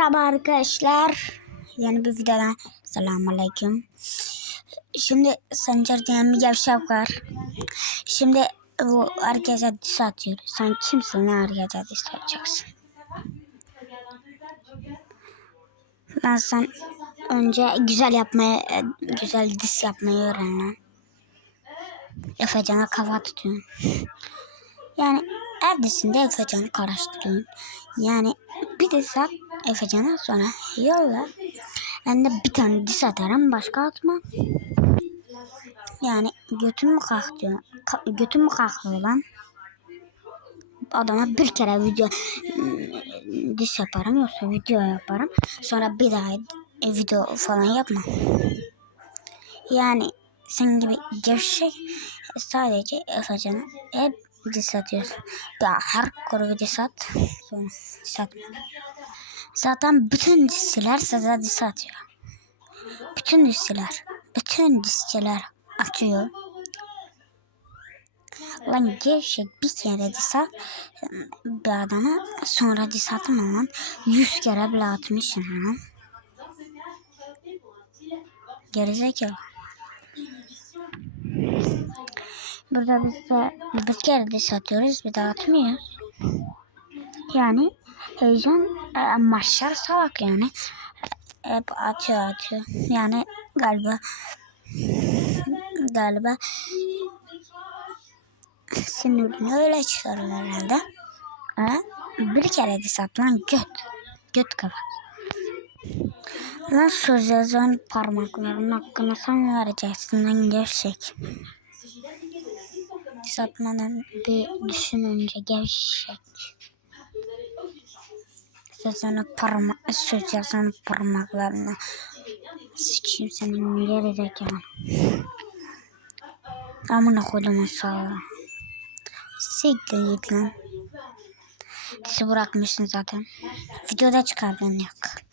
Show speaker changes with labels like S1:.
S1: Merhaba arkadaşlar. Yeni bir videodan selamünaleyküm. Şimdi Sancar diyen bir gevşek var. Şimdi bu herkese diss atıyor. Sen kimsin ne herkese diss atacaksın? Ben sen önce güzel yapmayı, güzel diss yapmayı öğren lan. Efecan'a kafa tutuyorsun. Yani Erdesinde Efecan'ı karıştırıyorsun. Yani bir diss at Efecan'a sonra yolla. Ben de bir tane diss atarım başka atmam. Yani götüm mü kalkıyor? Ka- götüm mü kalkıyor lan? Adama bir kere video ım, diss yaparım yoksa video yaparım. Sonra bir daha e, video falan yapmam. Yani sen gibi gevşek sadece Efecan'a hep diss atıyorsun. Ya her grubu diss at. Sonra. Zaten bütün dissiler size diss atıyor. Bütün dissiler, bütün disçiler atıyor. Lan gevşek bir kere diss at bir adama sonra diss atma lan. Yüz kere bile atmışsın lan. Gerizekalı. Burada biz de bir kere diss atıyoruz bir daha. Yani heyecan e, maşlar salak yani. Hep atıyor atıyor. Yani galiba galiba sinirini öyle çıkarıyor herhalde. Ama bir kere diss at lan göt. Göt kafa. Lan söz yazan parmaklarının hakkını sen vereceksin lan gevşek. Diss atmadan bir düşününce gevşek. Söz yazan parma söz yazan parmaklarına sıçayım senin geri zekalı. Amına koydum sağ Siktir git lan. Dizi bırakmışsın zaten. Videoda çıkardın yok.